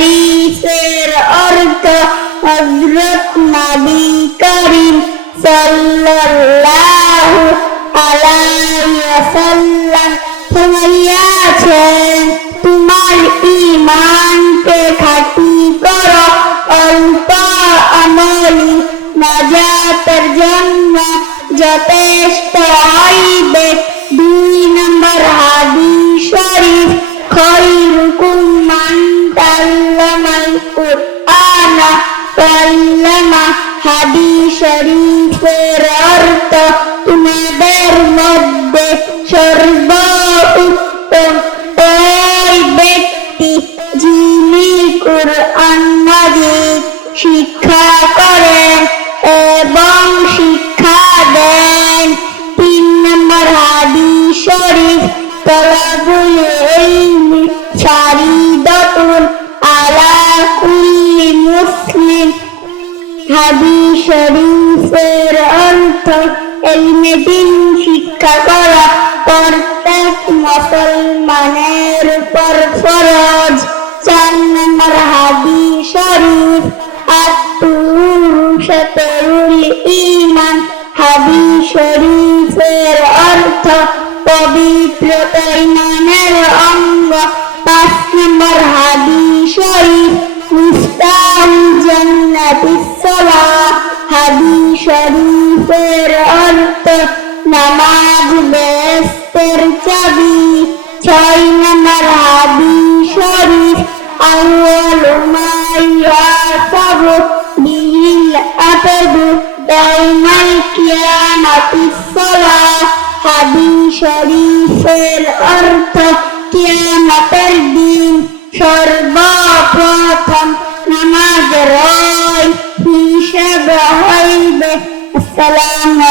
শরীফের অর্থ হযরত নবী করিম সাল্লাল্লাহু আলাইহি ওয়াসাল্লাম ফরমাইয়াছেন, তোমার ঈমানকে খাঁটি করো অল্প আমলি নাজাতের জন্য যথেষ্ট হইবে কুরআন তাল্লামা হাদিস শরীফের অর্থ তোমাদের মধ্যে সর্ব উত্তম ওই ব্যক্তি যিনি কুরআন শিক্ষা হাদিস শরীফের অর্থ এলমে দিন শিক্ষা করা প্রত্যেক মুসলমানের উপর ফরজ। চার নম্বর হাদিস শরীফ আত্মুরুষতরুল হাদিস শরীফ শরীফের অর্থ নামাজ বেহেশতের চাবি, ছয় নম্বর হাদিস শরীফ, আউয়াল মা ইয়াসাবু বিহিল আবদু ইয়াউমাল কিয়ামাতিস সালাহ, হাদিস শরীফের অর্থ কিয়ামতের দিন সর্বপ্রথম السلام